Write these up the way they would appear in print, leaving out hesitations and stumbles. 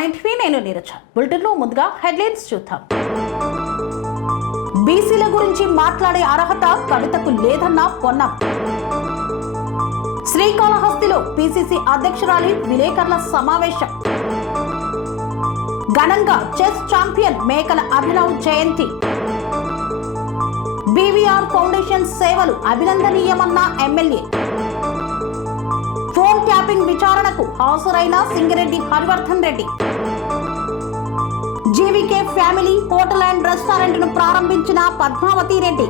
R90 నేను నీరజ. బులెటిన్లో ముందుగా హెడ్లైన్స్ చూద్దాం. బీసీల గురించి మాట్లాడే అర్హత కవితకు లేదన్న పొన్నం. శ్రీకాళహస్తిలో పిసిసి అధ్యక్షురాలి విలేకరుల సమావేశం. ఘనంగా చెస్ ఛాంపియన్ మేకల అభినవ్ జయంతి. బీవీఆర్ ఫౌండేషన్ సేవలు అభినందనీయమన్న ఎమ్మెల్యే. ఫోన్ ట్యాపింగ్ విచారణకు హాజరైన Singireddy Harivardhan Reddy. GVK family hotel and restaurant ను ప్రారంభించిన పద్మావతి రెడ్డి.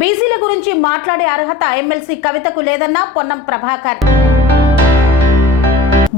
బీసీల గురించి మాట్లాడే అర్హత ఎమ్మెల్సీ కవితకు లేదన్న పొన్నం ప్రభాకర్.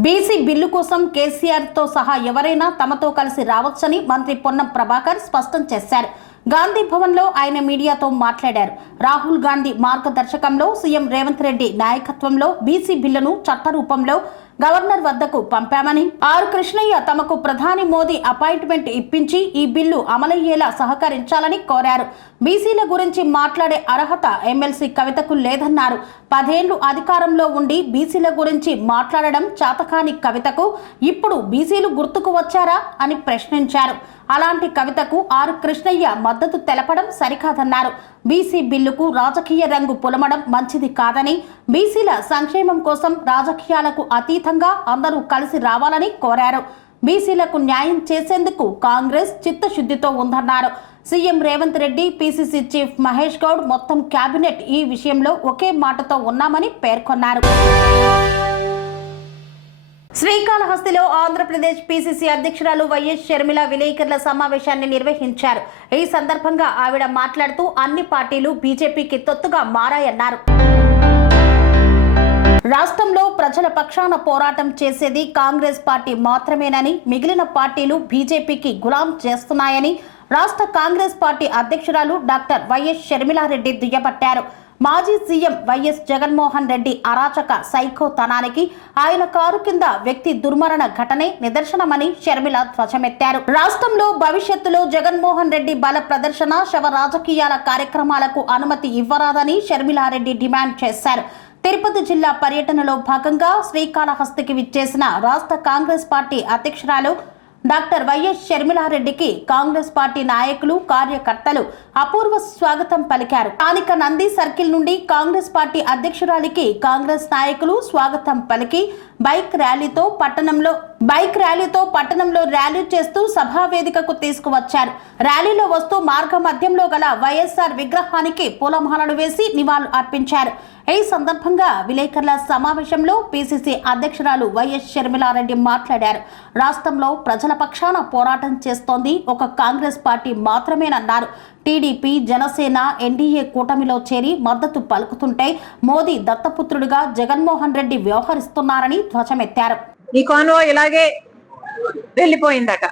బీసీ బిల్లు కోసం కేసీఆర్ తో సహా ఎవరైనా తమతో కలిసి రావచ్చని మంత్రి పొన్నం ప్రభాకర్ స్పష్టం చేశారు. గాంధీ భవన్ లో ఆయన మీడియాతో మాట్లాడారు. రాహుల్ గాంధీ మార్గదర్శకంలో సీఎం రేవంత్ రెడ్డి నాయకత్వంలో బీసీ బిల్లును చట్ట రూపంలో గవర్నర్ వద్దకు పంపామని, ఆర్ కృష్ణయ్య తమకు ప్రధాని మోదీ అపాయింట్మెంట్ ఇప్పించి ఈ బిల్లు అమలయ్యేలా సహకరించాలని కోరారు. బీసీల గురించి మాట్లాడే అర్హత ఎమ్మెల్సీ కవితకు లేదన్నారు. 10 ఏళ్లు అధికారంలో ఉండి బీసీల గురించి మాట్లాడడం చేతకాని కవితకు ఇప్పుడు బీసీలు గుర్తుకు వచ్చారా అని ప్రశ్నించారు. అలాంటి కవితకు ఆర్ కృష్ణయ్య మద్దతు తెలపడం సరికాదన్నారు. బీసీ బిల్లుకు రాజకీయ రంగు పులమడం మంచిది కాదని, బీసీల సంక్షేమం కోసం రాజకీయాలకు అతీతంగా అందరూ కలిసి రావాలని కోరారు. బీసీలకు న్యాయం చేసేందుకు కాంగ్రెస్ చిత్తశుద్ధితో ఉందన్నారు. CM Revanth Reddy, PCC chief Mahesh Goud, మొత్తం కేబినెట్ ఈ విషయంలో ఒకే మాటతో ఉన్నామని పేర్కొన్నారు. శ్రీకాళహస్తిలో ఆంధ్రప్రదేశ్ పీసీసీ అధ్యక్షురాలు వైఎస్ షర్మిల విలేకరుల సమావేశాన్ని నిర్వహించారు. ఈ సందర్భంగా ఆవిడ మాట్లాడుతూ అన్ని పార్టీలు బీజేపీకి తొత్తుగా మారాయన్నారు. రాష్ట్రంలో ప్రజల పక్షాన పోరాటం చేసేది కాంగ్రెస్ పార్టీ మాత్రమేనని, మిగిలిన పార్టీలు బీజేపీకి గులాం చేస్తున్నాయని రాష్ట్ర కాంగ్రెస్ పార్టీ అధ్యక్షురాలు డాక్టర్ వైఎస్ షర్మిలారెడ్డి దుయ్యబట్టారు. మాజీ సీఎం వైఎస్ జగన్మోహన్ రెడ్డి అరాచక సైకోతనానికి ఆయన కారు కింద వ్యక్తి దుర్మరణ ఘటనే నిదర్శనమని షర్మిల ధ్వజమెత్తారు. రాష్ట్రంలో భవిష్యత్తులో జగన్మోహన్ రెడ్డి బల ప్రదర్శన, శవ రాజకీయాల కార్యక్రమాలకు అనుమతి ఇవ్వరాదని షర్మిలారెడ్డి డిమాండ్ చేశారు. తిరుపతి జిల్లా పర్యటనలో భాగంగా శ్రీకాళహస్తికి విచ్చేసిన రాష్ట్ర కాంగ్రెస్ పార్టీ అధ్యక్షురాలు డాక్టర్ వైఎస్ షర్మిలారెడ్డికి కాంగ్రెస్ పార్టీ నాయకులు, కార్యకర్తలు అపూర్వ స్వాగతం పలికారు. స్థానిక నంది సర్కిల్ నుండి కాంగ్రెస్ పార్టీ అధ్యక్షురాలికి కాంగ్రెస్ నాయకులు స్వాగతం పలికి బైక్ ర్యాలీతో పట్టణంలో ర్యాలీ చేస్తూ సభా వేదికకు తీసుకువచ్చారు. ర్యాలీలో వస్తూ మార్గ మధ్యంలో గల వైఎస్ఆర్ విగ్రహానికి పూలమాలలు వేసి నివాళులు అర్పించారు. ఈ సందర్భంగా విలేకరుల సమావేశంలో పీసీసీ అధ్యక్షురాలు వైఎస్ షర్మిలారెడ్డి మాట్లాడారు. రాష్ట్రంలో ప్రజల పక్షాన పోరాటం చేస్తోంది ఒక కాంగ్రెస్ పార్టీ మాత్రమేనన్నారు. టీడీపీ, జనసేన, ఎన్డీఏ కూటమిలో చేరి మద్దతు పలుకుతుంటే మోదీ దత్తపుత్రుడిగా జగన్మోహన్ రెడ్డి వ్యవహరిస్తున్నారని ధ్వజమెత్తారు. ఈ కాన్వాయ్ ఇలాగే వెళ్ళిపోయిందట.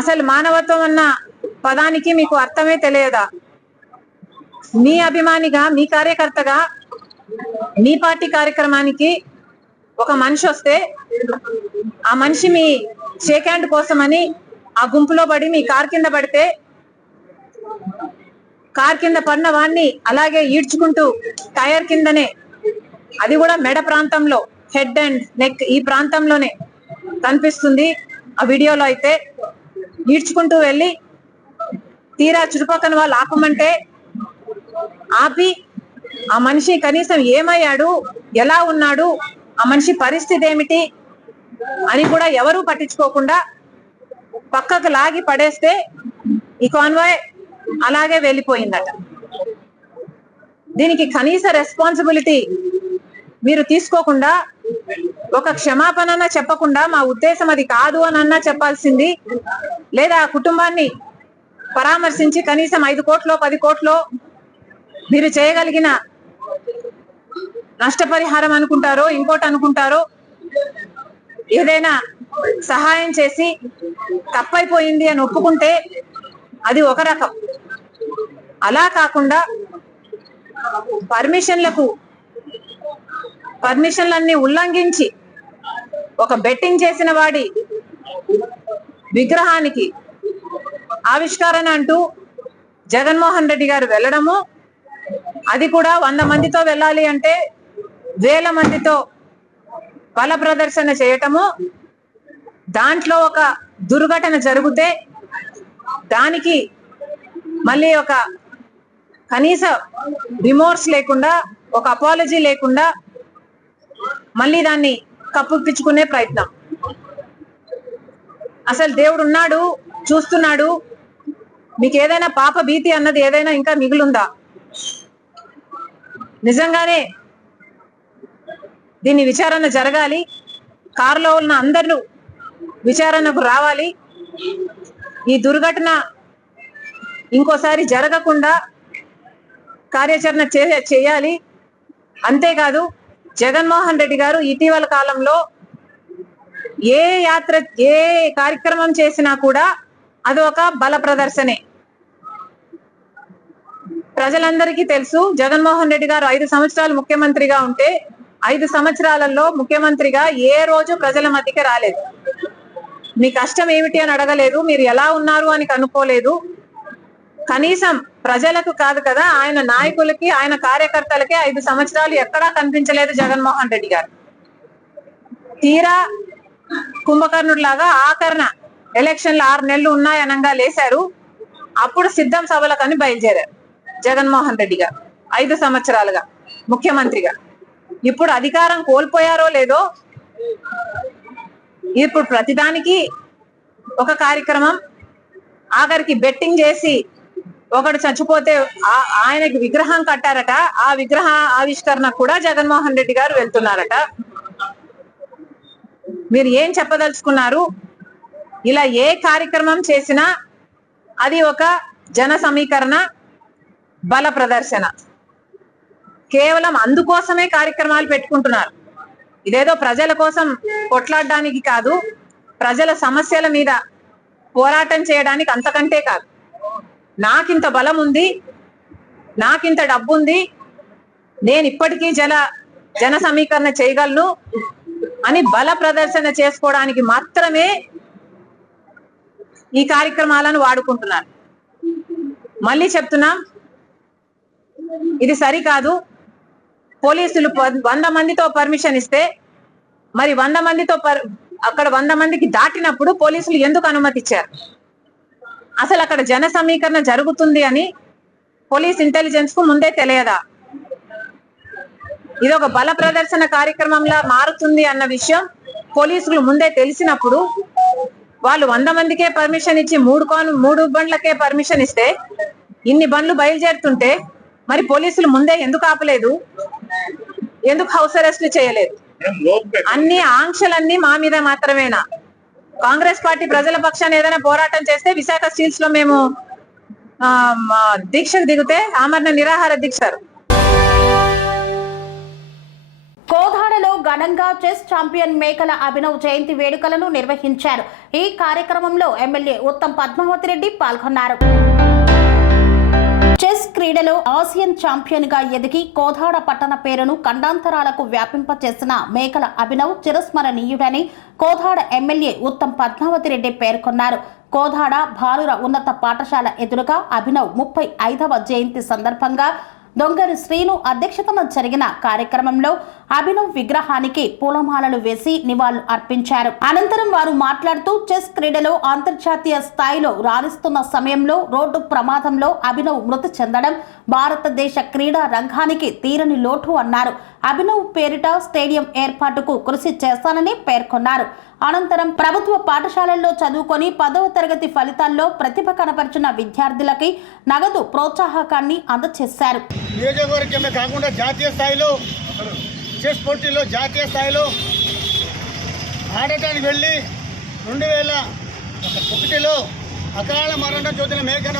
అసలు మానవత్వం అన్న పదానికి మీకు అర్థమే తెలియదా? మీ అభిమానిగా, మీ కార్యకర్తగా, మీ పార్టీ కార్యక్రమానికి ఒక మనిషి వస్తే ఆ మనిషి మీ షేక్ హ్యాండ్ కోసమని ఆ గుంపులో పడి మీ కార్ కింద పడితే కార్ కింద పడిన వాడిని అలాగే ఈడ్చుకుంటూ టైర్ కిందనే, అది కూడా మెడ ప్రాంతంలో, హెడ్ అండ్ నెక్ ఈ ప్రాంతంలోనే కనిపిస్తుంది ఆ వీడియోలో. అయితే ఈడ్చుకుంటూ వెళ్ళి తీరా చుట్టుపక్కల వాళ్ళు ఆపమంటే ఆపి ఆ మనిషి కనీసం ఏమయ్యాడు, ఎలా ఉన్నాడు, ఆ మనిషి పరిస్థితి ఏమిటి అని కూడా ఎవరూ పట్టించుకోకుండా పక్కకు లాగి పడేస్తే ఈ కాన్వాయ్ అలాగే వెళ్ళిపోయిందట. దీనికి కనీస రెస్పాన్సిబిలిటీ మీరు తీసుకోకుండా, ఒక క్షమాపణ చెప్పకుండా మా ఉద్దేశం అది కాదు అని అన్నా చెప్పాల్సింది, లేదా ఆ కుటుంబాన్ని పరామర్శించి కనీసం 5 కోట్లో 10 కోట్లో మీరు చేయగలిగిన నష్టపరిహారం అనుకుంటారో ఇంకోటి అనుకుంటారో ఏదైనా సహాయం చేసి తప్పైపోయింది అని ఒప్పుకుంటే అది ఒక రకం. అలా కాకుండా పర్మిషన్లన్నీ ఉల్లంఘించి ఒక బెట్టింగ్ చేసిన వాడి విగ్రహానికి ఆవిష్కరణ అంటూ జగన్మోహన్ రెడ్డి గారు వెళ్ళడము, అది కూడా 100 మందితో వెళ్ళాలి అంటే 1000 మందితో బల ప్రదర్శన చేయటము, దాంట్లో ఒక దుర్ఘటన జరిగితే దానికి మళ్ళీ ఒక కనీస రిమోర్స్ లేకుండా, ఒక అపాలజీ లేకుండా మళ్ళీ దాన్ని కప్పిపుచ్చుకునే ప్రయత్నం. అసలు దేవుడు ఉన్నాడు, చూస్తున్నాడు, మీకు ఏదైనా పాప భీతి అన్నది ఏదైనా ఇంకా మిగులుందా? నిజంగానే దీన్ని విచారణ జరగాలి, కారులో ఉన్న అందరూ విచారణకు రావాలి. ఈ దుర్ఘటన ఇంకోసారి జరగకుండా కార్యాచరణ చేయాలి. అంతేకాదు జగన్మోహన్ రెడ్డి గారు ఇటీవల కాలంలో ఏ కార్యక్రమం చేసినా కూడా అది ఒక బల ప్రదర్శనే. ప్రజలందరికీ తెలుసు, జగన్మోహన్ రెడ్డి గారు 5 సంవత్సరాలు ముఖ్యమంత్రిగా ఉంటే 5 సంవత్సరాలలో ముఖ్యమంత్రిగా ఏ రోజు ప్రజల మధ్యకి రాలేదు. మీ కష్టం ఏమిటి అని అడగలేదు, మీరు ఎలా ఉన్నారు అని కనుక్కోలేదు. కనీసం ప్రజలకు కాదు కదా, ఆయన నాయకులకి, ఆయన కార్యకర్తలకి 5 సంవత్సరాలు ఎక్కడా కనిపించలేదు జగన్మోహన్ రెడ్డి గారు. తీరా కుంభకర్ణుడిలాగా ఆఖరణ ఎలక్షన్లు 6 నెలలు ఉన్నాయనంగా లేశారు. అప్పుడు సిద్ధం సభలకని బయలుదేరారు జగన్మోహన్ రెడ్డి గారు 5 సంవత్సరాలుగా ముఖ్యమంత్రిగా. ఇప్పుడు అధికారం కోల్పోయారో లేదో, ఇప్పుడు ప్రతిదానికి ఒక కార్యక్రమం, ఆఖరికి బెట్టింగ్ చేసి ఒకడు చచ్చిపోతే ఆయనకి విగ్రహం కట్టారట, ఆ విగ్రహ ఆవిష్కరణ కూడా జగన్మోహన్ రెడ్డి గారు వెళ్తున్నారట. మీరు ఏం చెప్పదలుచుకున్నారు? ఇలా ఏ కార్యక్రమం చేసినా అది ఒక జన సమీకరణ, బల ప్రదర్శన. కేవలం అందుకోసమే కార్యక్రమాలు పెట్టుకుంటున్నారు. ఇదేదో ప్రజల కోసం కొట్లాడడానికి కాదు, ప్రజల సమస్యల మీద పోరాటం చేయడానికి, అంతకంటే కాదు. నాకింత బలం ఉంది, నాకింత డబ్బు ఉంది, నేను ఇప్పటికీ జన సమీకరణ చేయగలను అని బల ప్రదర్శన చేసుకోవడానికి మాత్రమే ఈ కార్యక్రమాలను వాడుకుంటున్నారు. మళ్ళీ చెప్తున్నాం, ఇది సరికాదు. పోలీసులు 100 మందితో పర్మిషన్ ఇస్తే మరి 100 మందితో అక్కడ 100 మందికి దాటినప్పుడు పోలీసులు ఎందుకు అనుమతి ఇచ్చారు? అసలు అక్కడ జన సమీకరణ జరుగుతుంది అని పోలీస్ ఇంటెలిజెన్స్ కు ముందే తెలియదా? ఇది ఒక బల ప్రదర్శన కార్యక్రమంలా మారుతుంది అన్న విషయం పోలీసులు ముందే తెలిసినప్పుడు వాళ్ళు 100 మందికే పర్మిషన్ ఇచ్చి 3 బండ్లకే పర్మిషన్ ఇస్తే ఇన్ని బండ్లు బయలుదేరుతుంటే మరి పోలీసులు ముందే ఎందుకు ఆపలేదు? ఎందుకు హౌస్ అరెస్ట్ చేయలేదు? అన్ని ఆంక్షలన్నీ మా మీద మాత్రమేనా? కాంగ్రెస్ పార్టీ ప్రజల పక్షాన్ని ఏదైనా పోరాటం చేస్తే విశాఖ స్టీల్స్ లో మేము దీక్షకు దిగితే ఆమరణ నిరాహార దీక్షలు. కోదాడలో ఘనంగా చెస్ ఛాంపియన్ మేకల అభినవ్ జయంతి వేడుకలను నిర్వహించారు. ఈ కార్యక్రమంలో ఎమ్మెల్యే ఉత్తమ్ పద్మావతి రెడ్డి పాల్గొన్నారు. చెస్ క్రీడలో ఆసియన్ ఛాంపియన్ గా ఎదిగి కోదాడ పట్టణ పేరును ఖండాంతరాలకు వ్యాపింపచేసిన మేకల అభినవ్ చిరస్మరణీయుడని కోదాడ ఎమ్మెల్యే ఉత్తమ్ పద్మావతి రెడ్డి పేర్కొన్నారు. కోదాడ బాలుర ఉన్నత పాఠశాల ఎదురుగా అభినవ్ 35వ జయంతి సందర్భంగా దొంగరి శ్రీను అధ్యక్షతన జరిగిన కార్యక్రమంలో అభినవ్ విగ్రహానికి పూలమాలలు వేసి నివాళులు అర్పించారు. అనంతరం వారు మాట్లాడుతూ చెస్ క్రీడలో అంతర్జాతీయ స్థాయిలో రాణిస్తున్న సమయంలో రోడ్డు ప్రమాదంలో అభినవ్ మృతి చెందడం భారతదేశ క్రీడా రంగానికి తీరని లోటు అన్నారు. అభినవ్ పేరిట స్టేడియం ఏర్పాటుకు కృషి చేస్తానని పేర్కొన్నారు. అనంతరం ప్రభుత్వ పాఠశాలల్లో చదువుకొని 10వ తరగతి ఫలితాల్లో ప్రతిభ కనపరిచిన విద్యార్థులకి నగదు ప్రోత్సాహకాన్ని అందజేశారు. నియోజకవర్గమే కాకుండా జాతీయ స్థాయిలో చెస్ పోటీలో జాతీయ స్థాయిలో ఆడటానికి వెళ్ళి 2001లో అకాల మరణం చూసిన మేకన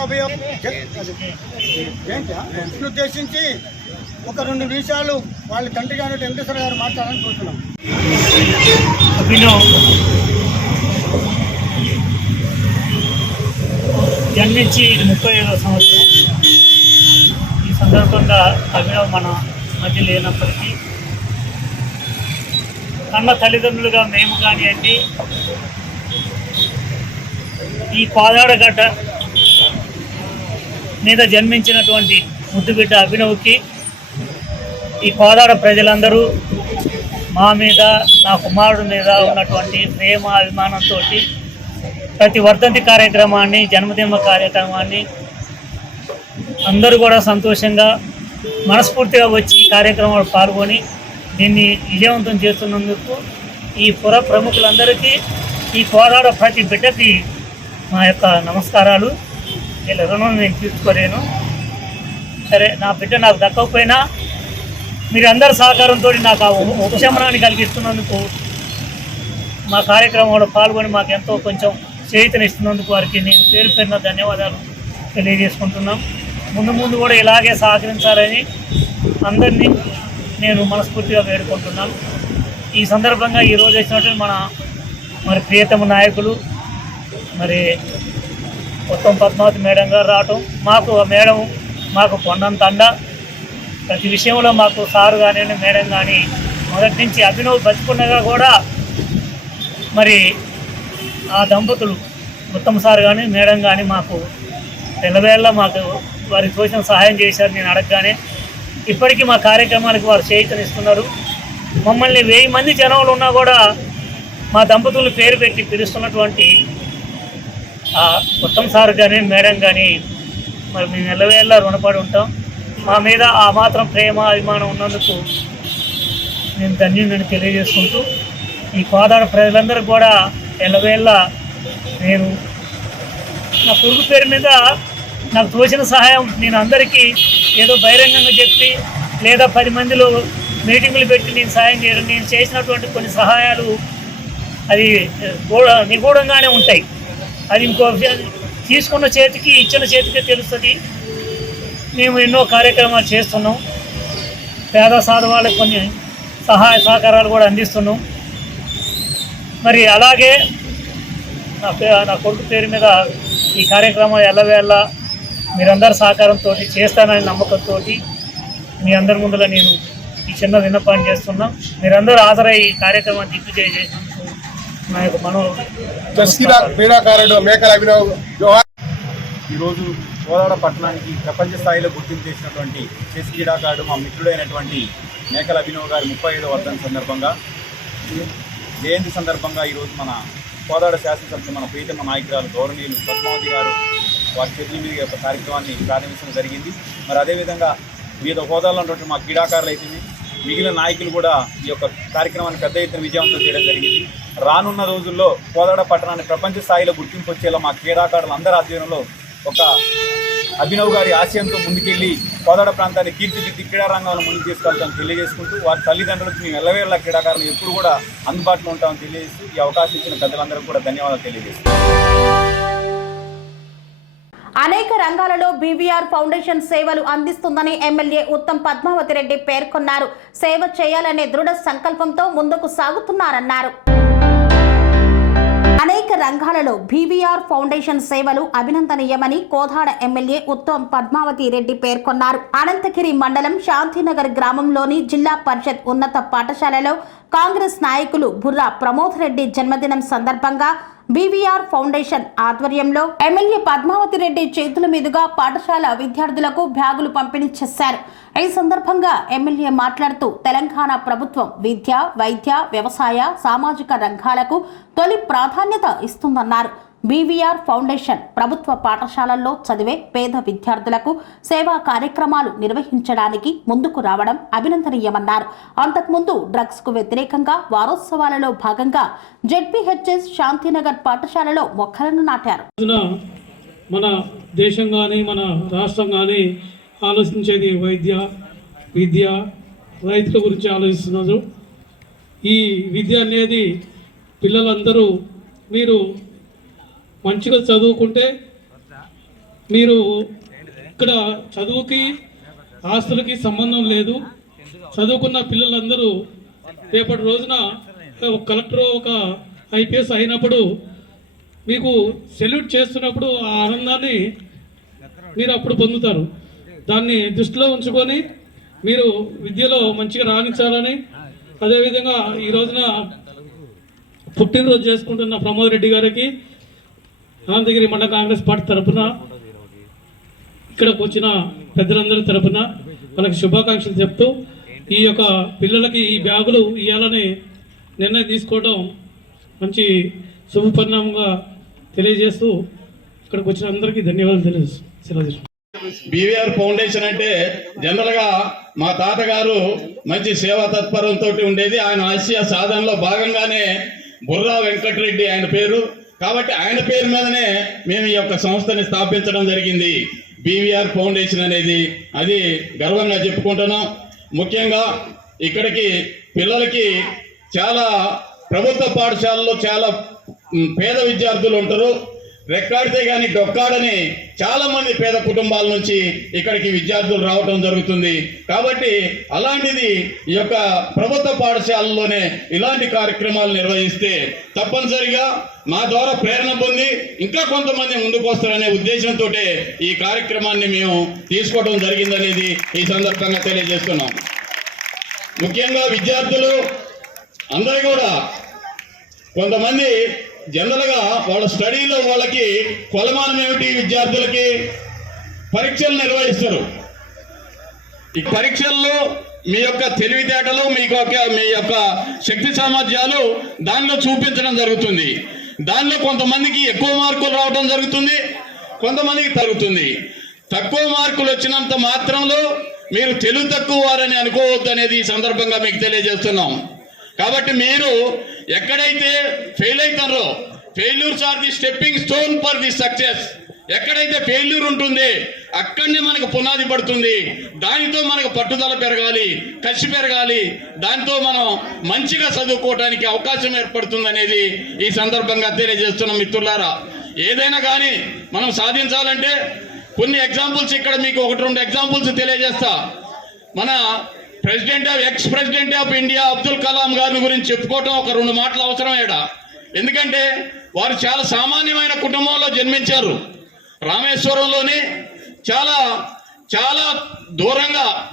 ఉద్దేశించి ఒక 2 నిమిషాలు వాళ్ళ తండ్రి గారు వెంకటేశ్వర గారు మాట్లాడాలని కోరుతున్నాం. అభినవ్ జన్మించి 35వ సంవత్సరం. ఈ సందర్భంగా అభినవ్ మన మధ్య లేనప్పటికీ కన్న తల్లిదండ్రులుగా మేము కానివ్వండి, ఈ కోదాడ గడ్డ మీద జన్మించినటువంటి ముద్దుబిడ్డ అభినవ్కి ఈ కోదాడ ప్రజలందరూ మా మీద, నా కుమారుడి మీద ఉన్నటువంటి ప్రేమ అభిమానంతో ప్రతి వర్ధంతి కార్యక్రమాన్ని, జన్మదిన కార్యక్రమాన్ని అందరూ కూడా సంతోషంగా మనస్ఫూర్తిగా వచ్చి ఈ కార్యక్రమంలో పాల్గొని దీన్ని విజయవంతం చేస్తున్నందుకు ఈ పుర ప్రముఖులందరికీ, ఈ కోదాడ ప్రతి బిడ్డకి మా యొక్క నమస్కారాలు. వీళ్ళ రుణం నేను తీర్చుకోలేను. సరే, నా బిడ్డ నాకు దక్కకపోయినా మీరందరి సహకారంతో నాకు ఆ ఉపశమనాన్ని కలిగిస్తున్నందుకు, మా కార్యక్రమంలో పాల్గొని మాకు ఎంతో కొంచెం చేయూతనిస్తున్నందుకు వారికి నేను పేరు పేరున ధన్యవాదాలు తెలియజేసుకుంటున్నాం. ముందు కూడా ఇలాగే సహకరించాలని అందరినీ నేను మనస్ఫూర్తిగా వేడుకుంటున్నాను. ఈ సందర్భంగా ఈరోజు వచ్చినటువంటి మరి ప్రియతమ నాయకులు మరి ఉత్తమ్ పద్మావతి మేడం గారు రావటం, మాకు మేడం మాకు కొండంత అండ. ప్రతి విషయంలో మాకు సారు కానీ మేడం కానీ మొదటి నుంచి అభినవ్ బతికున్నగా కూడా మరి ఆ దంపతులు ఉత్తమ్ సార్ కానీ మేడం కానీ మాకు తెల్లవేళ్ళ మాకు వారికి తోచిన సహాయం చేశారు. నేను అడగగానే ఇప్పటికీ మా కార్యక్రమానికి వారు చేయూతనిస్తున్నారు. మమ్మల్ని 1000 మంది జనంలో ఉన్నా కూడా మా దంపతులు పేరు పెట్టి పిలుస్తున్నటువంటి ఉత్తమ్ సార్ కానీ మేడం కానీ మరి మేము ఎల్లవేళ్ళ రుణపడి ఉంటాం. మా మీద ఆ మాత్రం ప్రేమ అభిమానం ఉన్నందుకు నేను ధన్యుడిని తెలియజేసుకుంటూ ఈ కోదాడ ప్రజలందరూ కూడా ఎల్లవేళ్ళ నేను నా కొడుకు పేరు మీద నాకు తోచిన సహాయం నేను అందరికీ ఏదో బహిరంగంగా చెప్పి లేదా 10 మందిలో మీటింగులు పెట్టి నేను సహాయం చేయడం, నేను చేసినటువంటి కొన్ని సహాయాలు అది నిగూఢంగానే ఉంటాయి. అది ఇంకో తీసుకున్న చేతికి ఇచ్చిన చేతికే తెలుస్తుంది. మేము ఎన్నో కార్యక్రమాలు చేస్తున్నాం. పేద సాధువాళ్ళకి కొన్ని సహాయ సహకారాలు కూడా అందిస్తున్నాం. మరి అలాగే నా కొడుకు పేరు మీద ఈ కార్యక్రమం ఎల్లవేళ్ళ మీరందరి సహకారంతో చేస్తానని నమ్మకంతో మీ అందరి ముందులో నేను ఈ చిన్న విన్నపాన్ని చేస్తున్నాం. మీరందరూ హాజరై ఈ కార్యక్రమాన్ని దిగ్విజయం చేసినందుకు నా యొక్క క్రీడాకారుడు మేకల అభినవ్ జోహార్. ఈరోజు కోదాడ పట్టణానికి ప్రపంచ స్థాయిలో గుర్తింపు చేసినటువంటి చెస్ క్రీడాకారుడు మా మిత్రుడైనటువంటి మేకల అభినవ్ గారి 35వ వర్ధంతి సందర్భంగా, జయంతి సందర్భంగా ఈరోజు మన కోదాడ శాసనసభ్యులు మన ప్రీతమ నాయకురాలు గౌరవనీయులు పద్మావతి గారు వారి చేతుల మీద యొక్క కార్యక్రమాన్ని ప్రారంభించడం జరిగింది. మరి అదేవిధంగా వివిధ హోదాల్లో ఉన్నటువంటి మా క్రీడాకారులు అయితే మిగిలిన నాయకులు కూడా ఈ యొక్క కార్యక్రమాన్ని పెద్ద ఎత్తున విజయవంతం చేయడం జరిగింది. రానున్న రోజుల్లో కోదాడ పట్టణాన్ని ప్రపంచ స్థాయిలో గుర్తింపు వచ్చేలా మా క్రీడాకారులు అందరి ఆధ్వర్యంలో ఒక అభినవ్ గారి ఆశయంతో ముందుకెళ్ళి కోదాడ ప్రాంతాన్ని తీర్చిదిద్ది క్రీడా రంగంలో ముందుకు తీసుకెళ్తామని తెలియజేసుకుంటూ వారి తల్లిదండ్రులకు మేము ఎల్లవేళ క్రీడాకారులు ఎప్పుడు కూడా అందుబాటులో ఉంటామని తెలియజేస్తూ ఈ అవకాశం ఇచ్చిన పెద్దలందరూ కూడా ధన్యవాదాలు తెలియజేస్తున్నాం. అనేక రంగాలలో బీవీఆర్ ఫౌండేషన్ సేవలు అందిస్తుందని ఎమ్మెల్యే ఉత్తమ్ పద్మావతి రెడ్డి పేర్కొన్నారు. సేవ చేయాలనే దృఢ సంకల్పంతో ముందుకు సాగుతున్నారన్నారు. అనేక రంగాలలో బీవీఆర్ ఫౌండేషన్ సేవలు అభినందనీయమని కోదాడ ఎమ్మెల్యే ఉత్తమ్ పద్మావతి రెడ్డి పేర్కొన్నారు. అనంతగిరి మండలం శాంతినగర్ గ్రామంలోని జిల్లా పరిషత్ ఉన్నత పాఠశాలలో కాంగ్రెస్ నాయకులు బుర్రా ప్రమోద్ రెడ్డి జన్మదినం సందర్భంగా బీవీఆర్ ఫౌండేషన్ ఆధ్వర్యంలో ఎమ్మెల్యే పద్మావతి రెడ్డి చేతుల మీదుగా పాఠశాల విద్యార్థులకు బ్యాగులు పంపిణీ చేశారు. ఈ సందర్భంగా ఎమ్మెల్యే మాట్లాడుతూ తెలంగాణ ప్రభుత్వం విద్య, వైద్య, వ్యవసాయ, సామాజిక రంగాలకు తొలి ప్రాధాన్యత ఇస్తుందన్నారు. బీవీఆర్ ఫౌండేషన్ ప్రభుత్వ పాఠశాలల్లో చదివే పేద విద్యార్థులకు సేవా కార్యక్రమాలు నిర్వహించడానికి ముందుకు రావడం అభినందనీయమన్నారు. అంతకుముందు డ్రగ్స్ కు వ్యతిరేకంగా వారోత్సవాలలో భాగంగా జెడ్పీహెచ్ఎస్ శాంతినగర్ పాఠశాలలో మొక్కలను నాటారు. మన దేశం కానీ మన రాష్ట్రం కానీ ఆలోచించేది వైద్య, విద్య, రైతుల గురించి ఆలోచిస్తున్నారు. ఈ విద్య అనేది పిల్లలందరూ మీరు మంచిగా చదువుకుంటే మీరు ఇక్కడ చదువుకి ఆస్తులకి సంబంధం లేదు. చదువుకున్న పిల్లలందరూ రేపటి రోజున ఒక కలెక్టర్, ఒక ఐపీఎస్ అయినప్పుడు మీకు సెల్యూట్ చేస్తున్నప్పుడు ఆ ఆనందాన్ని మీరు అప్పుడు పొందుతారు. దాన్ని దృష్టిలో ఉంచుకొని మీరు విద్యలో మంచిగా రాణించాలని, అదేవిధంగా ఈ రోజున పుట్టినరోజు చేసుకుంటున్న ప్రమోద్ రెడ్డి గారికి అనంతగిరి మండల కాంగ్రెస్ పార్టీ తరఫున ఇక్కడికి వచ్చిన పెద్దలందరి తరపున వాళ్ళకి శుభాకాంక్షలు చెప్తూ ఈ యొక్క పిల్లలకి ఈ బ్యాగులు ఇవ్వాలని నిర్ణయం తీసుకోవడం మంచి శుభపరిణామంగా తెలియజేస్తూ ఇక్కడికి వచ్చిన అందరికీ ధన్యవాదాలు తెలియజేస్తున్నాను. బీవీఆర్ ఫౌండేషన్ అంటే జనరల్ గా మా తాతగారు మంచి సేవా తత్పరంతో ఉండేది. ఆయన ఆశయ సాధనలో భాగంగానే బుర్రా వెంకటరెడ్డి ఆయన పేరు, కాబట్టి ఆయన పేరు మీదనే మేము ఈ యొక్క సంస్థని స్థాపించడం జరిగింది. బీవీఆర్ ఫౌండేషన్ అనేది అది గర్వంగా చెప్పుకుంటున్నాం. ముఖ్యంగా ఇక్కడికి పిల్లలకి చాలా ప్రభుత్వ పాఠశాలలో చాలా పేద విద్యార్థులు ఉంటారు. రెక్కాడితే కానీ డొక్కాడని చాలా మంది పేద కుటుంబాల నుంచి ఇక్కడికి విద్యార్థులు రావడం జరుగుతుంది. కాబట్టి అలాంటిది ఈ యొక్క ప్రభుత్వ పాఠశాలలోనే ఇలాంటి కార్యక్రమాలు నిర్వహిస్తే తప్పనిసరిగా మా ద్వారా ప్రేరణ పొంది ఇంకా కొంతమంది ముందుకు వస్తారనే ఉద్దేశంతో ఈ కార్యక్రమాన్ని మేము తీసుకోవడం జరిగిందనేది ఈ సందర్భంగా తెలియజేస్తున్నాం. ముఖ్యంగా విద్యార్థులు అందరూ కూడా కొంతమంది జనరల్గా వాళ్ళ స్టడీలో వాళ్ళకి కొలమానం ఏమిటి, విద్యార్థులకి పరీక్షలు నిర్వహిస్తారు. ఈ పరీక్షల్లో మీ యొక్క తెలివితేటలు మీ యొక్క శక్తి సామర్థ్యాలు దానిలో చూపించడం జరుగుతుంది. దానిలో కొంతమందికి ఎక్కువ మార్కులు రావడం జరుగుతుంది, కొంతమందికి తగ్గుతుంది. తక్కువ మార్కులు వచ్చినంత మాత్రంలో మీరు తెలివి తక్కువ వారని అనుకోవద్దు అనేది ఈ సందర్భంగా మీకు తెలియజేస్తున్నాం. కాబట్టి మీరు ఎక్కడైతే ఫెయిల్ అవుతారో, failures are the stepping stone for the success. ఎక్కడైతే ఫెయిల్యూర్ ఉంటుంది అక్కడనే మనకు పునాది పడుతుంది. దానితో మనకు పట్టుదల పెరగాలి, కసి పెరగాలి, దాంతో మనం మంచిగా చదువుకోవడానికి అవకాశం ఏర్పడుతుంది అనేది ఈ సందర్భంగా తెలియజేస్తున్నాం. మిత్రులారా, ఏదైనా కానీ మనం సాధించాలంటే కొన్ని ఎగ్జాంపుల్స్ ఇక్కడ మీకు 1-2 ఎగ్జాంపుల్స్ తెలియజేస్తా. మన ex president of India Abdul Kalam గారిని గురించి చెప్పుకోవటం ఒక 2 మాటలు అవసరమేడా. ఎందుకంటే వారు చాలా సామాన్యమైన కుటుంబంలో జన్మించారు. రామేశ్వరంలోని చాలా చాలా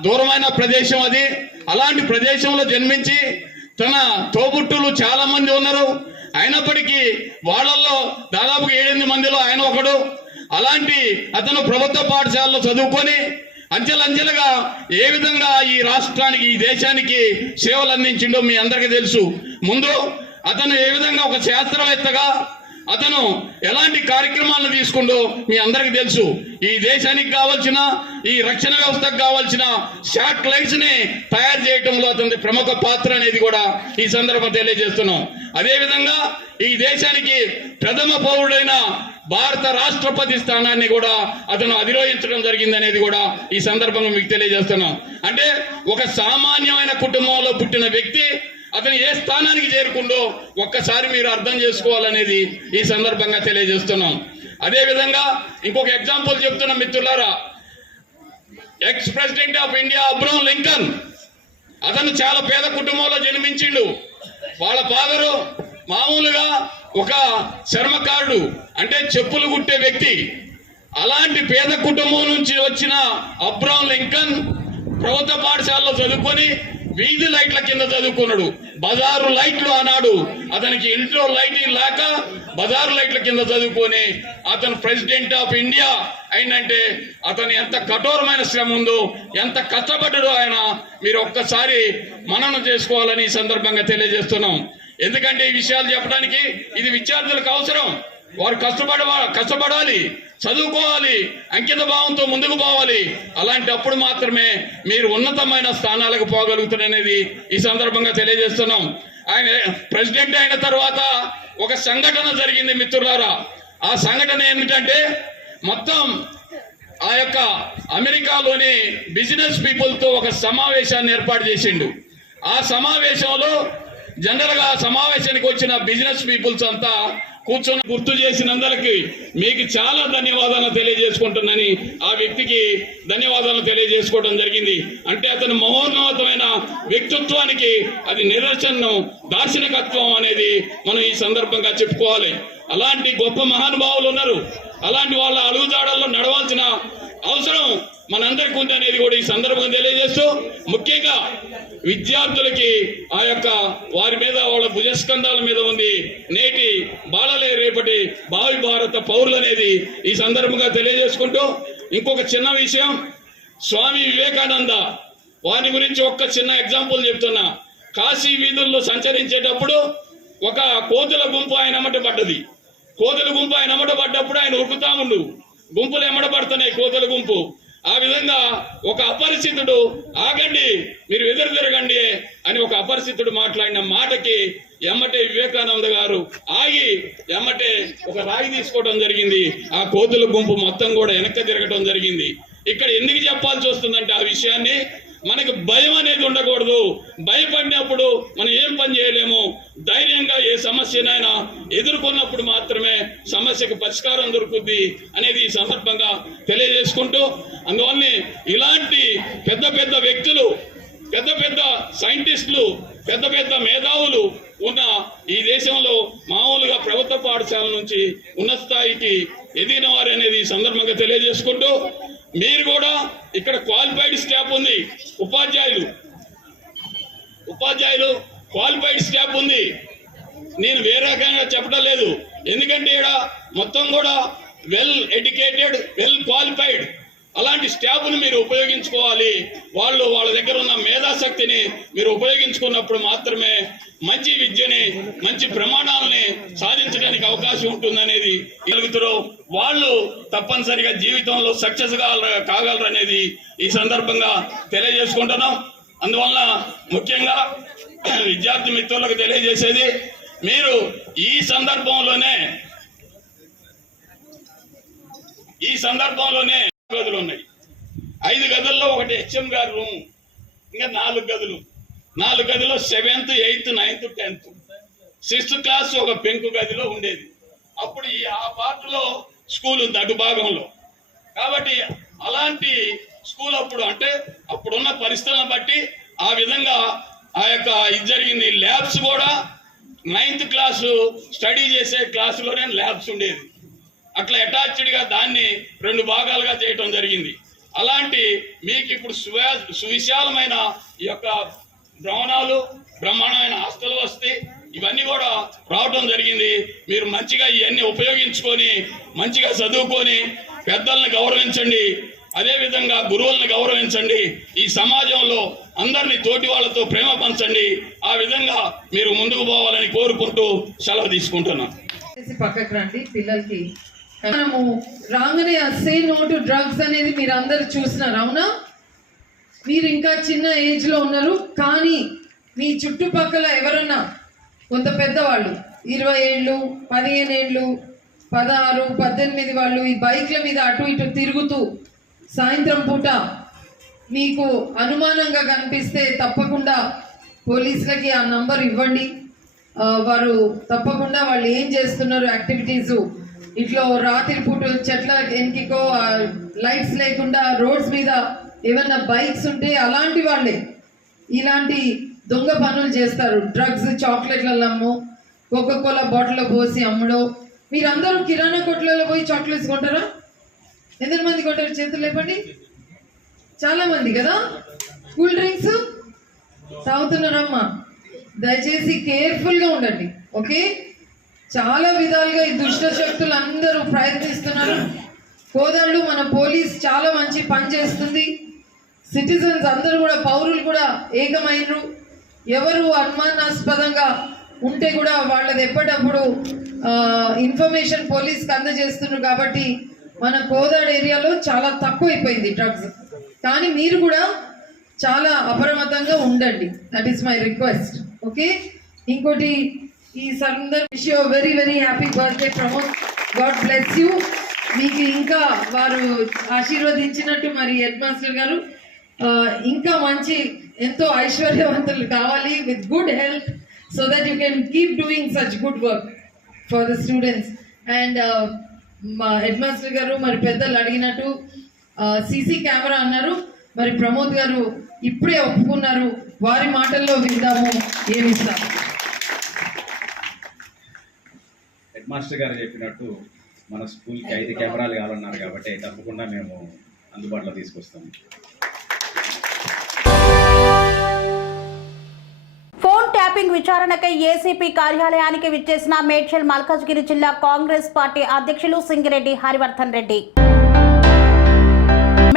దూరమైన ప్రదేశం అది. అలాంటి ప్రదేశంలో జన్మించి తన తోబుట్టులు చాలా మంది ఉన్నారు. అయినప్పటికీ వాళ్ళల్లో దాదాపుగా 7-8 మందిలో ఆయన ఒకడు. అలాంటి అతను ప్రభుత్వ పాఠశాలలో చదువుకొని అంచెలంచెలుగా ఏ విధంగా ఈ రాష్ట్రానికి, ఈ దేశానికి సేవలు అందించిండో మీ అందరికీ తెలుసు. ముందు అతను ఏ విధంగా ఒక శాస్త్రవేత్తగా అతను ఎలాంటి కార్యక్రమాలను తీసుకుండో మీ అందరికీ తెలుసు. ఈ దేశానికి కావాల్సిన, ఈ రక్షణ వ్యవస్థకు కావాల్సిన శాటిలైట్స్ ని తయారు చేయడంలో అతని ప్రముఖ పాత్ర అనేది కూడా ఈ సందర్భం తెలియజేస్తున్నాం. అదేవిధంగా ఈ దేశానికి ప్రథమ పౌరుడైన భారత రాష్ట్రపతి స్థానాన్ని కూడా అతను అధిరోహించడం జరిగింది అనేది కూడా ఈ సందర్భంగా మీకు తెలియజేస్తున్నాం. అంటే ఒక సామాన్యమైన కుటుంబంలో పుట్టిన వ్యక్తి అతను ఏ స్థానానికి చేరుకుందో ఒక్కసారి మీరు అర్థం చేసుకోవాలనేది ఈ సందర్భంగా తెలియజేస్తున్నాం. అదేవిధంగా ఇంకొక ఎగ్జాంపుల్ చెప్తున్నా మిత్రులారా. Ex president of India Abraham Lincoln, అతను చాలా పేద కుటుంబంలో జన్మించిండు. వాళ్ళ ఫాదరు మామూలుగా ఒక చర్మకారుడు, అంటే చెప్పులు కుట్టే వ్యక్తి. అలాంటి పేద కుటుంబం నుంచి వచ్చిన అబ్రహం లింకన్ ప్రభుత్వ పాఠశాలలో చదువుకొని వీధి లైట్ల కింద చదువుకున్నాడు. బజారు లైట్లు అన్నాడు. అతనికి ఇంట్లో లైటింగ్ లేక బజారు లైట్ల కింద చదువుకొని అతను ప్రెసిడెంట్ ఆఫ్ ఇండియా అయిందంటే అతను ఎంత కఠోరమైన శ్రమ ఉందో, ఎంత కష్టపడ్డాడో ఆయన మీరు ఒక్కసారి మననం చేసుకోవాలని ఈ సందర్భంగా తెలియజేస్తున్నాం. ఎందుకంటే ఈ విషయాలు చెప్పడానికి ఇది విద్యార్థులకు అవసరం. వారు కష్టపడాలి, చదువుకోవాలి, అంకిత భావంతో ముందుకు పోవాలి. అలాంటప్పుడు మాత్రమే మీరు ఉన్నతమైన స్థానాలకు పోగలుగుతారనేది ఈ సందర్భంగా తెలియజేస్తున్నాం. ఆయన ప్రెసిడెంట్ అయిన తర్వాత ఒక సంఘటన జరిగింది మిత్రులారా. ఆ సంఘటన ఏమిటంటే మొత్తం ఆ యొక్క అమెరికాలోని బిజినెస్ పీపుల్తో ఒక సమావేశాన్ని ఏర్పాటు చేసిండు. ఆ సమావేశంలో జనరల్ గా సమావేశానికి వచ్చిన బిజినెస్ పీపుల్స్ అంతా కూర్చొని గుర్తు చేసినందరికి మీకు చాలా ధన్యవాదాలు తెలియజేసుకుంటున్నానని ఆ వ్యక్తికి ధన్యవాదాలు తెలియజేసుకోవడం జరిగింది. అంటే అతని మహోన్నతమైన వ్యక్తిత్వానికి అది నిదర్శనం, దార్శనికత్వం అనేది మనం ఈ సందర్భంగా చెప్పుకోవాలి. అలాంటి గొప్ప మహానుభావులు ఉన్నారు. అలాంటి వాళ్ళ అడుగుజాడల్లో నడవాల్సిన అవసరం మనందరికీ ఉంది అనేది కూడా ఈ సందర్భంగా తెలియజేస్తూ, ముఖ్యంగా విద్యార్థులకి ఆ యొక్క వారి మీద వాళ్ళ భుజస్కంధాల మీద ఉంది నేటి బాలలే రేపటి భావి భారత పౌరులు అనేది ఈ సందర్భంగా తెలియజేసుకుంటూ, ఇంకొక చిన్న విషయం, స్వామి వివేకానంద వారి గురించి ఒక్క చిన్న ఎగ్జాంపుల్ చెప్తున్నా. కాశీ వీధుల్లో సంచరించేటప్పుడు ఒక కోతుల గుంపు ఆయన ఎమ్మట పడ్డది. కోతుల గుంపు ఆయన ఎమ్మట పడ్డప్పుడు ఆయన ఉరుకుతా ఉండు, గుంపులు ఎమ్మట పడుతున్నాయి కోతుల గుంపు. ఆ విధంగా ఒక అపరిచితుడు ఆగండి, మీరు ఎదురు తిరగండి అని ఒక అపరిచితుడు మాట్లాడిన మాటకి ఎమ్మటే వివేకానంద గారు ఆగి ఎమ్మటే ఒక రాయి తీసుకోవడం జరిగింది. ఆ కోతుల గుంపు మొత్తం కూడా వెనక్కి తిరగటం జరిగింది. ఇక్కడ ఎందుకు చెప్పాల్సి వస్తుందంటే ఆ విషయాన్ని, మనకు భయం అనేది ఉండకూడదు. భయపడినప్పుడు మనం ఏం పని చేయలేము. ధైర్యంగా ఏ సమస్యనైనా ఎదుర్కొన్నప్పుడు మాత్రమే సమస్యకు పరిష్కారం దొరుకుద్ది అనేది ఈ సందర్భంగా తెలియజేసుకుంటూ, అందువల్ల ఇలాంటి పెద్ద పెద్ద వ్యక్తులు, పెద్ద పెద్ద సైంటిస్టులు, పెద్ద పెద్ద మేధావులు ఉన్న ఈ దేశంలో మామూలుగా ప్రభుత్వ పాఠశాల నుంచి ఉన్నత స్థాయికి ఎదిగిన వారు అనేది ఈ సందర్భంగా తెలియజేసుకుంటూ, మీరు కూడా ఇక్కడ క్వాలిఫైడ్ స్టాఫ్ ఉంది, ఉపాధ్యాయులు క్వాలిఫైడ్ స్టాఫ్ ఉంది. నేను వేరే రకంగా చెప్పడం లేదు, ఎందుకంటే ఇక్కడ మొత్తం కూడా వెల్ ఎడ్యుకేటెడ్, వెల్ క్వాలిఫైడ్ అలాంటి స్టాఫ్ను మీరు ఉపయోగించుకోవాలి. వాళ్ళ దగ్గర ఉన్న మేధాశక్తిని మీరు ఉపయోగించుకున్నప్పుడు మాత్రమే మంచి విద్యని, మంచి ప్రమాణాలని సాధించడానికి అవకాశం ఉంటుందనేది కలుగుతారో వాళ్ళు తప్పనిసరిగా జీవితంలో సక్సెస్ కాగలరు అనేది ఈ సందర్భంగా తెలియజేసుకుంటున్నాం. అందువల్ల ముఖ్యంగా విద్యార్థి మిత్రులకు తెలియజేసేది, మీరు ఈ సందర్భంలోనే గదులు ఉన్నాయి. 5 గదుల్లో ఒకటి హెచ్ఎం గారి రూమ్, ఇంకా 4 గదులు. 4 గదిలో 7th, 8th, 9th, 10th, 6th class ఒక పెంకు గదిలో ఉండేది. అప్పుడు ఆ పార్ట్లో స్కూల్ అటు భాగంలో. కాబట్టి అలాంటి స్కూల్ అప్పుడు అంటే అప్పుడున్న పరిస్థితులను బట్టి ఆ విధంగా ఆ యొక్క ఇది జరిగింది. ల్యాబ్స్ కూడా 9th క్లాసు స్టడీ చేసే క్లాసులోనే ల్యాబ్స్ ఉండేది. అట్లా అటాచ్డ్గా దాన్ని 2 భాగాలుగా చేయటం జరిగింది. అలాంటి మీకు ఇప్పుడు సువిశాలమైన ఈ యొక్క భవనాలు, బ్రహ్మాండమైన ఆస్తులు వస్తాయి. ఇవన్నీ కూడా రావడం జరిగింది. మీరు మంచిగా ఇవన్నీ ఉపయోగించుకొని మంచిగా చదువుకొని పెద్దల్ని గౌరవించండి, అదేవిధంగా గురువులను గౌరవించండి. ఈ సమాజంలో అందరినీ తోటి వాళ్ళతో ప్రేమ పంచండి. ఆ విధంగా మీరు ముందుకు పోవాలని కోరుకుంటూ సెలవు తీసుకుంటున్నాను. పక్కకు రండి. పిల్లలకి మనము రాగానే సే నో టు డ్రగ్స్ అనేది మీరు అందరు చూసినారు, అవునా? మీరు ఇంకా చిన్న ఏజ్ లో ఉన్నారు, కానీ మీ చుట్టుపక్కల ఎవరన్నా కొంత పెద్దవాళ్ళు 20 ఏళ్ళు, 15 ఏళ్ళు, 16, 18 వాళ్ళు ఈ బైక్ల మీద అటు ఇటు తిరుగుతూ సాయంత్రం పూట మీకు అనుమానంగా కనిపిస్తే తప్పకుండా పోలీసులకి ఆ నంబర్ ఇవ్వండి. వారు తప్పకుండా వాళ్ళు ఏం చేస్తున్నారు యాక్టివిటీస్, ఇట్లా రాత్రి పూట చెట్ల ఎన్నికో లైట్స్ లేకుండా రోడ్స్ మీద ఏమన్నా బైక్స్ ఉంటే అలాంటి వాళ్ళే ఇలాంటి దొంగ పనులు చేస్తారు. డ్రగ్స్, చాక్లెట్లలో అమ్ము, కోకోకోలా బాటిల్లో పోసి అమ్ముడో. మీరందరూ కిరాణా కొట్లలో పోయి చాక్లెట్స్ కొంటారా? ఎంతమంది కొంటారు? చేతులు లేపండి. చాలా మంది కదా. కూల్ డ్రింక్స్ తాగుతున్నారమ్మా, దయచేసి కేర్ఫుల్గా ఉండండి, ఓకే? చాలా విధాలుగా ఈ దుష్ట శక్తులు అందరూ ప్రయత్నిస్తున్నారు. కోదాళ్ళు మన పోలీస్ చాలా మంచి పని చేస్తుంది. సిటిజన్స్ అందరూ కూడా, పౌరులు కూడా ఏకమైనరు. ఎవరు అనుమానాస్పదంగా ఉంటే కూడా వాళ్ళది ఎప్పటికప్పుడు ఇన్ఫర్మేషన్ పోలీస్కి అందజేస్తున్నారు. కాబట్టి మన కోదాడ్ ఏరియాలో చాలా తక్కువైపోయింది డ్రగ్స్. కానీ మీరు కూడా చాలా అప్రమత్తంగా ఉండండి. That is my request, okay? ఇంకోటి, ఈ సందర్భ wish you very very happy birthday Pramod, God bless you. మీకు ఇంకా వారు ఆశీర్వదించినట్టు మరి హెడ్ మాస్టర్ గారు ఇంకా మంచి ఎంతో ఐశ్వర్యవంతులు కావాలి with good health, so that you can keep doing such good work for the students. And మా హెడ్ మాస్టర్ గారు మరి పెద్దలు అడిగినట్టు సీసీ కెమెరా అన్నారు, మరి ప్రమోద్ గారు ఇప్పుడే ఒప్పుకున్నారు. వారి మాటల్లో విందాము ఏమిస్తారు. హెడ్ మాస్టర్ గారు చెప్పినట్టు మన స్కూల్కి 5 కెమెరాలు కావాలన్నారు కాబట్టి తప్పకుండా మేము అందుబాటులో తీసుకొస్తాము. ఫోన్ ట్యాపింగ్ విచారణకై ఏసీపీ కార్యాలయానికి విచ్చేసిన మేడ్చల్ మల్కాజ్గిరి జిల్లా కాంగ్రెస్ పార్టీ అధ్యక్షులు సింగిరెడ్డి హరివర్ధన్ రెడ్డి.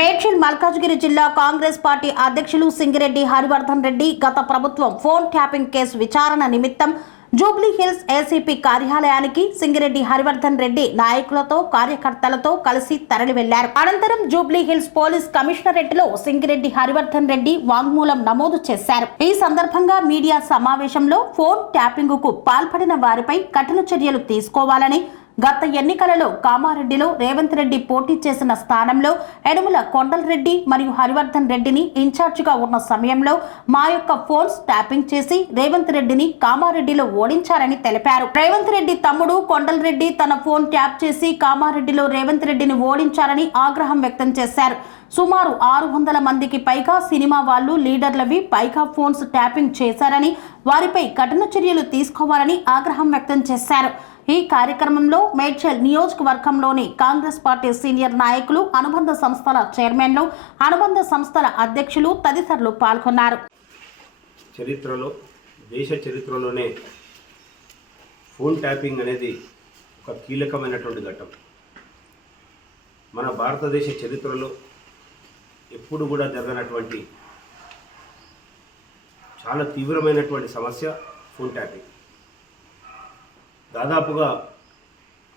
మేడ్చల్ మల్కాజ్గిరి జిల్లా కాంగ్రెస్ పార్టీ అధ్యక్షులు సింగిరెడ్డి హరివర్ధన్ రెడ్డి గత ప్రభుత్వం ఫోన్ ట్యాపింగ్ కేసు విచారణ నిమిత్తం జూబ్లీ హిల్స్ ఏసీపీ కార్యాలయానికి సింగిరెడ్డి హరివర్ధన్ రెడ్డి నాయకులతో కార్యకర్తలతో కలిసి తరలి వెళ్లారు. అనంతరం జూబ్లీ హిల్స్ పోలీస్ కమిషనరేట్లో సింగిరెడ్డి హరివర్ధన్ రెడ్డి వాంగ్మూలం నమోదు చేశారు. ఈ సందర్భంగా మీడియా సమావేశంలో ఫోన్ ట్యాపింగ్ కు పాల్పడిన వారిపై కఠిన చర్యలు తీసుకోవాలని, గత ఎన్నికలలో కామారెడ్డిలో రేవంత్ రెడ్డి పోటీ చేసిన స్థానంలో యనుమల కొండలరెడ్డి మరియు హరివర్ధన్ రెడ్డిని ఇన్ఛార్జిగా ఉన్న సమయంలో మా యొక్క ఫోన్స్ ట్యాపింగ్ చేసి రేవంత్ రెడ్డిని కామారెడ్డిలో ఓడించారని తెలిపారు. రేవంత్ రెడ్డి తమ్ముడు కొండలరెడ్డి తన ఫోన్ ట్యాప్ చేసి కామారెడ్డిలో రేవంత్ రెడ్డిని ఓడించారని ఆగ్రహం వ్యక్తం చేశారు. సుమారు 600 మందికి పైగా సినిమా వాళ్ళు, లీడర్లవి పైగా ఫోన్స్ ట్యాపింగ్ చేశారని, వారిపై కఠిన చర్యలు తీసుకోవాలని ఆగ్రహం వ్యక్తం చేశారు. ఈ కార్యక్రమంలో మేడ్చల్ నియోజకవర్గంలోని కాంగ్రెస్ పార్టీ సీనియర్ నాయకులు, అనుబంధ సంస్థల చైర్మన్లు, అనుబంధ సంస్థల అధ్యక్షులు తదితరులు పాల్గొన్నారు. చరిత్రలో, దేశ చరిత్రలోనే ఫోన్ ట్యాపింగ్ అనేది ఒక కీలకమైనటువంటి ఘట్టం. మన భారతదేశ చరిత్రలో ఎప్పుడు కూడా జరగనటువంటి చాలా తీవ్రమైనటువంటి సమస్య ఫోన్ ట్యాపింగ్. దాదాపుగా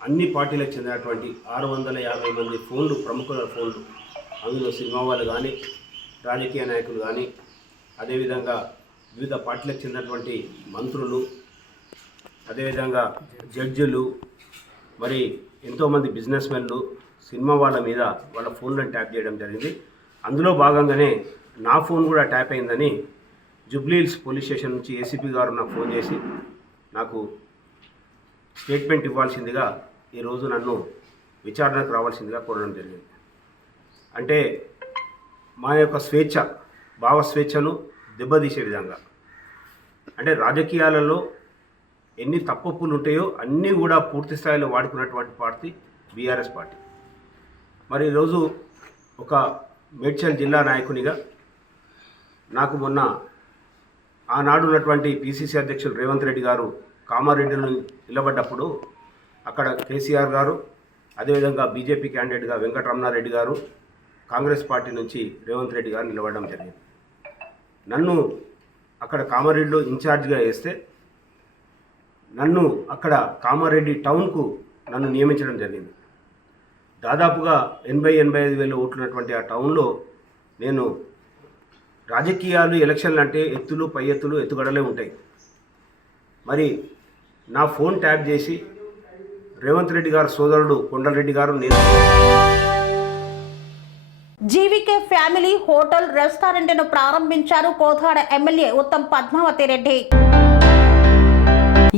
అన్ని పార్టీలకు చెందినటువంటి 650 మంది ఫోన్లు, ప్రముఖుల ఫోన్లు, అందులో సినిమా వాళ్ళు కానీ, రాజకీయ నాయకులు కానీ, అదేవిధంగా వివిధ పార్టీలకు చెందినటువంటి మంత్రులు, అదేవిధంగా జడ్జిలు, మరి ఎంతోమంది బిజినెస్ మెన్లు సినిమా వాళ్ళ మీద వాళ్ళ ఫోన్లను ట్యాప్ చేయడం జరిగింది. అందులో భాగంగానే నా ఫోన్ కూడా ట్యాప్ అయిందని జూబ్లీ హిల్స్ పోలీస్ స్టేషన్ నుంచి ఏసీపీ గారు నాకు ఫోన్ చేసి నాకు స్టేట్మెంట్ ఇవ్వాల్సిందిగా ఈరోజు నన్ను విచారణకు రావాల్సిందిగా కోరడం జరిగింది. అంటే మా యొక్క స్వేచ్ఛ, భావ స్వేచ్ఛను దెబ్బతీసే విధంగా, అంటే రాజకీయాలలో ఎన్ని తప్పులు ఉంటాయో అన్నీ కూడా పూర్తి స్థాయిలో వాడుకున్నటువంటి పార్టీ బీఆర్ఎస్ పార్టీ. మరి ఈరోజు ఒక మేడ్చల్ జిల్లా నాయకునిగా నాకు మొన్న ఆనాడు ఉన్నటువంటి పిసిసి అధ్యక్షులు రేవంత్ రెడ్డి గారు కామారెడ్డిలో నిలబడ్డప్పుడు అక్కడ కేసీఆర్ గారు, అదేవిధంగా బీజేపీ క్యాండిడేట్గా వెంకటరమణారెడ్డి గారు, కాంగ్రెస్ పార్టీ నుంచి రేవంత్ రెడ్డి గారు నిలబడడం జరిగింది. నన్ను అక్కడ కామారెడ్డిలో ఇన్ఛార్జ్గా వేస్తే నన్ను అక్కడ కామారెడ్డి టౌన్కు నన్ను నియమించడం జరిగింది. దాదాపుగా 80-85 వేల ఓట్లున్నటువంటి ఆ టౌన్లో నేను రాజకీయాలు, ఎలక్షన్లు అంటే ఎత్తులు, పై ఎత్తులు, ఎత్తుగడలే ఉంటాయి. మరి నా ఫోన్ ట్యాప్ చేసి రేవంత్ రెడ్డి గారు సోదరుడు కొండలరెడ్డి గారు జీవీకే ఫ్యామిలీ హోటల్ రెస్టారెంట్ను ప్రారంభించారు కోదాడ ఎమ్మెల్యే ఉత్తమ్ పద్మావతి రెడ్డి.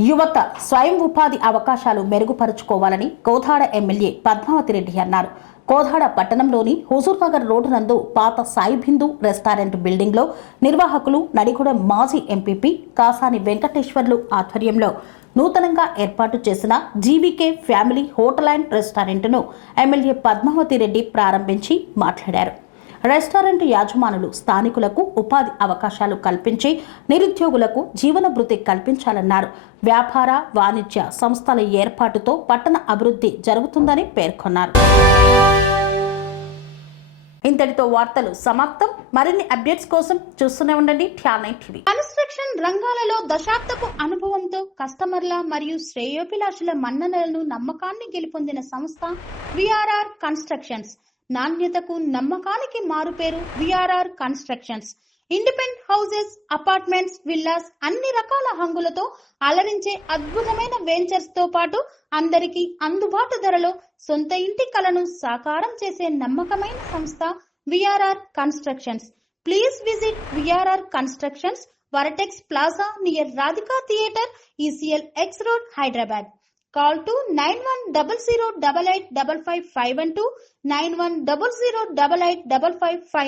యువత స్వయం ఉపాధి అవకాశాలు మెరుగుపరుచుకోవాలని కోదాడ ఎమ్మెల్యే పద్మావతి రెడ్డి అన్నారు. కోదాడ పట్టణంలోని హుజూర్ నగర్ రోడ్డు నందు పాత సాయి బిందు రెస్టారెంట్ బిల్డింగ్లో నిర్వాహకులు నడిగూడెం మాజీ ఎంపీపీ కాసాని వెంకటేశ్వర్లు ఆధ్వర్యంలో నూతనంగా ఏర్పాటు చేసిన జీవీకే ఫ్యామిలీ హోటల్ అండ్ రెస్టారెంట్ను ఎమ్మెల్యే పద్మావతి రెడ్డి ప్రారంభించి మాట్లాడారు. రెస్టారెంట్ యాజమానులు స్థానికులకు ఉపాధి అవకాశాలు కల్పించి నిరుద్యోగులకు జీవన భృతి కల్పించాలన్నారు. వ్యాపార వాణిజ్య సంస్థల ఏర్పాటుతో పట్టణ అభివృద్ధి జరుగుతుందని పేర్కొన్నారు. ఇంతటితో వార్తలు సమాప్తం. మరిన్ని అప్డేట్స్ కోసం చూస్తూనే ఉండండి ఠానై టీవీ. కన్స్ట్రక్షన్ రంగాలలో దశాబ్దపు అనుభవంతో కస్టమర్ల మరియు శ్రేయోభిలాషుల మన్ననలను, నమ్మకాన్ని గెలుపొందిన సంస్థ విఆర్ఆర్ కన్స్ట్రక్షన్స్. నాణ్యతకు, నమ్మకానికి మారుపేరు VRR constructions. Independent houses, apartments, villas అన్ని రకాల హంగులతో అలరించే అద్భుతమైన వెంచర్స్ తో పాటు అందరికీ అందుబాటు ధరలో సొంత ఇంటి కలను సాకారం చేసే నమ్మకమైన సంస్థ VRR constructions. Please visit VRR constructions, వరటెక్స్ plaza near Radhika theatre, ECL X Road, Hyderabad. Call to 910088555512, 9100885555.